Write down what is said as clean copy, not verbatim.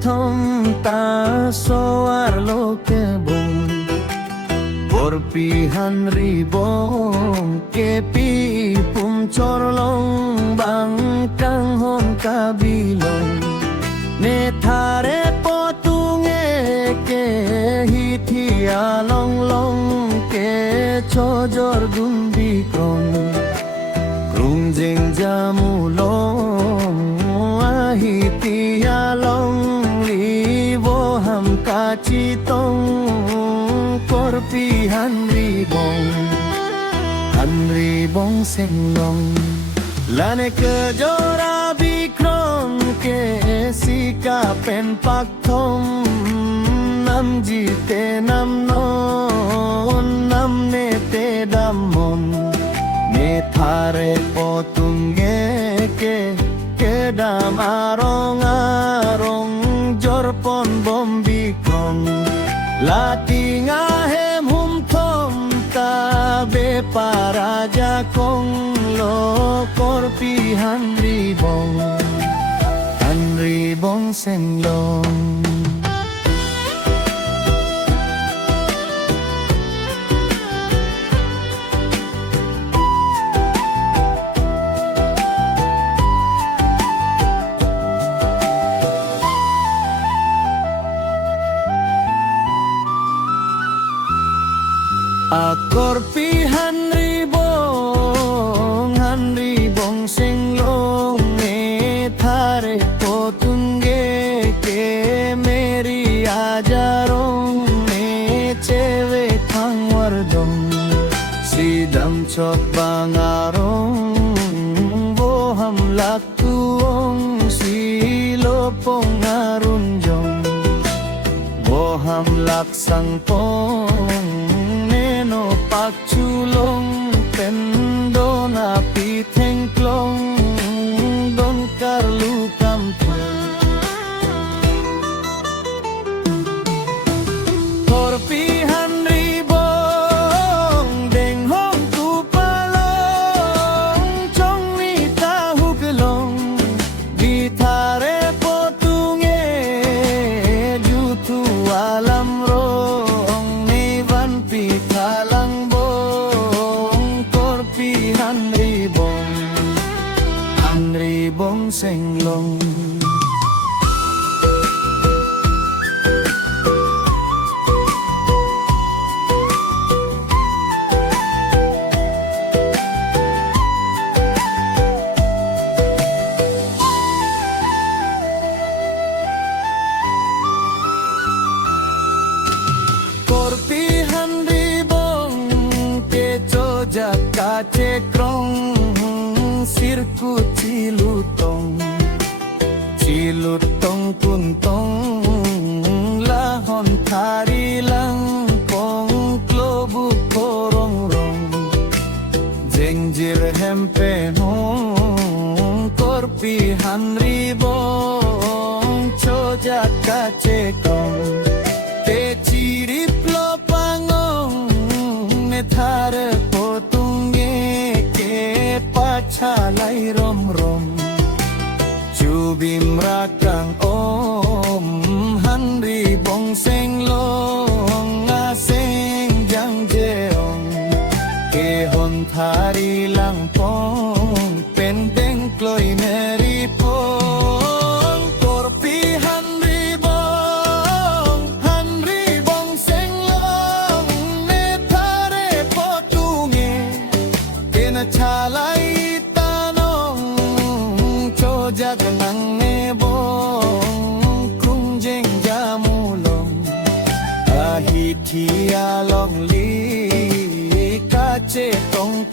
thom ta soar loke bong Porpihan ribong kepi pum chorlong bang kang hon kabilong ne thare potunge ke hitia long long ke chojor gumbi krong krung jing jamulong ahitia long libo ham kachitong korpi Hanri bong senglong lane ke jora bikrom ke sika pen pak thom nam jite nam non nam ne te damon ne thare potunge ke dam arong arong jorpon bom bikrom latinga hem hum thom ta be paraja kong lo korpi hanri bong senglong Korpi hanri bong senglong ne thare potunge ke meri ajarong ne chewe thangwar dong sidam chok bangarong boham laktuong silo pongarun jong boham laksang pong no pakchulong pendo na piteng klong don karlu kampung korpi hanri bong deng hong tu palong chong ni tahu gelong bitare potunge jutu alam rong nevan pitalang bong korpi hanri bong senglong korpi hanri bong ke jaka cekrong sirku cilutong puntong lahon thari lang kong klobu korong rong jengjir hempe hong korpi hanri bong jaka cekrong te cirip lo pangong ne thare potunge ke pachalai rom rom Jubim rakang om hanri bong senglong aseng jang jeong ke hon thari lang pong pendeng kloi meri pong korpi hanri bong senglong ne thare potunge ke na chalai jaganang nebong kung jeng jamulong ahitia long li kache tong